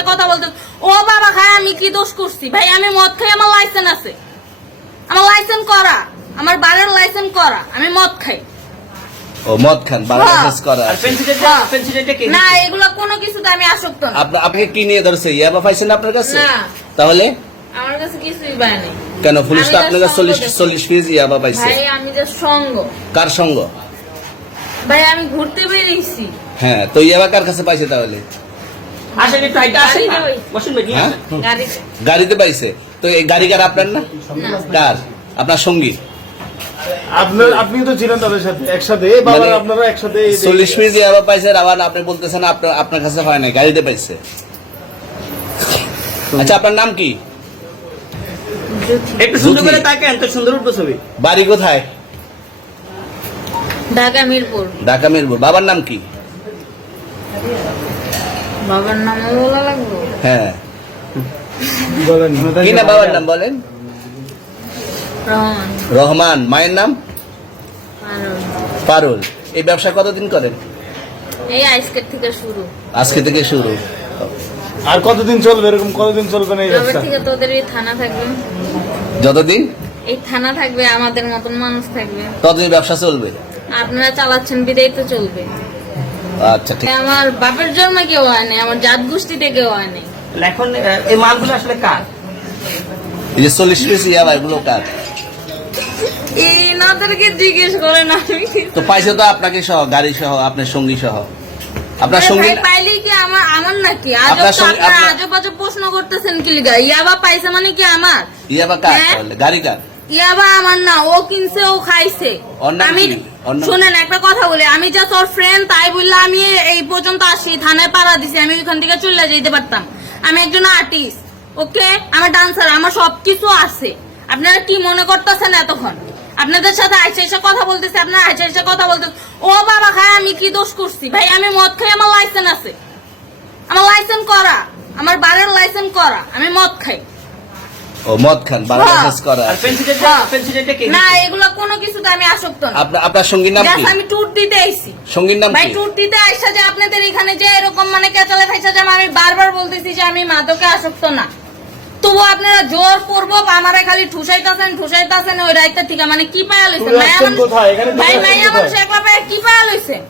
এসে কথা বলতে, ও বাবা খায়, আমি কি দোষ করছি ভাই? আমি মদ খাই, আমার লাইসেন্স আছে, আমার লাইসেন্স করা, আমার বাড়ির লাইসেন্স করা, আমি মদ খাই। ও মদ খান, বাড়ির লাইসেন্স করা আছে। না, এগুলো কোনো কিছুতে আমি আসক্ত না। আপনাকে কি নিয়ে ধরছে? ইয়াবা পাইছেন আপনার কাছে? না, তাহলে আমার কাছে কিছুই পায় নাই। কেন পুলিশ তো আপনার কাছে 40 কেজি ইয়াবা পাইছে? ভাই আমি যে সঙ্গ। কার সঙ্গ? ভাই আমি ঘুরতে বেরিয়েছি। হ্যাঁ, তো ইয়াবা কার কাছে পাইছে তাহলে? হ্যাঁ? গাড়িতে পাইছে। তো এই গাড়ি কার? আপনার না? কার? আপনার সঙ্গী? আপনি তো ছিলেন তাদের সাথে একসাথে, আপনারা একসাথে 40 কেজি ইয়াবা পাইছে, আবার আপনি বলতেছেন আপনার কাছে হয় না, গাড়িতে পাইছে। আচ্ছা, আপনার নাম কি? একটু সুন্দর করে তাকান তো, সুন্দর উঠবে ছবি। বাড়ি কোথায়? ঢাকা মিরপুর। ঢাকা মিরপুর। বাবার নাম কি? বাবার নাম বলা লাগবে? হ্যাঁ, বলেন কি না বাবার নাম বলেন? রহমান। রহমান। মায়ের নাম? পারুল। পারুল। এই ব্যবসা কতদিন করেন? এই আজকের থেকে শুরু। আজকে থেকে শুরু। আর কতদিন চলবে? এরকম কতদিন চলবে না এই তবে ব্যবসা? থেকে তোদের এই থানা থাকবে, যতদিন এই থানা থাকবে, আমাদের মতন মানুষ থাকবে, ততদিন ব্যবসা চলবে। আপনারা চালাচ্ছেন বিদায় তো চলবে। আচ্ছা, ঠিক। আমার বাপের জন্ম কেউ হয় নাই, আমার জাত গোষ্ঠীতে কেউ হয় নাই। এখন এই মালগুলো আসলে কার? এই যে 40 কেজি ইয়াবা, এগুলো কার? এই নাদেরকে জিজ্ঞেস করেন, আমি তো পাইছে তো আপনাকে সহ, গাড়ি সহ, আপনার সঙ্গী সহ। আপনার সঙ্গী পাইলে কি আমার নাকি? আপনার সঙ্গে- আজব আজব প্রশ্ন করতেছেন কি লিগা? ইয়াবা পাইছে মানে কি আমার? ইয়াবা কার হ্যাঁ? তাহলে? গাড়ি কার? ইয়াবা আমার না, ও কিনছে, ও খাইছে। ওর নাম আমি কি? ওর নাম- শুনেন একটা কথা বলি, আমি যা তোর ফ্রেন্ড তাই বললে আমি এই পর্যন্ত আসি, থানায় পাড়া দিছি, আমি ওইখান থেকে চলে যেতে পারতাম। আমি একজন আর্টিস্ট, ওকে, আমার ডান্সার, আমার সবকিছু আছে। আপনারা কি মনে করতেছেন এতক্ষণ? আপনাদের সাথে আইসা এসে কথা বলতেছে, আপনারা আইসা এসে কথা বলতেছে, ও বাবা খায়, আমি কি দোষ করছি ভাই? আমি মদ খাই, আমার লাইসেন্স আছে, আমার লাইসেন্স করা, আমার বাড়ির লাইসেন্স করা, আমি মদ খাই। ও মদ খান, বাড়ির লাইসেন্স করা আর আছে। পেন্সিলটা কে? না, এগুলো কোনো কিছুতে আমি আসক্ত না। আপনার সঙ্গীর নাম কি? Just আমি ট্যুর দিতে আইছি। সঙ্গীর নাম ভাই কি? ট্যুর দিতে আইসা যে আপনাদের এখানে যে এরকম মানে কেচালে খাইছে, যে আমি বারবার বলতেছি যে আমি মাদকে আসক্ত না, তবু আপনারা জোর পূর্বক আমারে খালি ঠুসাইতাছেন ওই রাইতে থেকে। মানে কি পায়া লইছে? তুই আসছেন কোথায়? এখানে তুই ভাই আসছেন মাইয়া কোথায়? মানুষ একবার কি পায়া লইছে?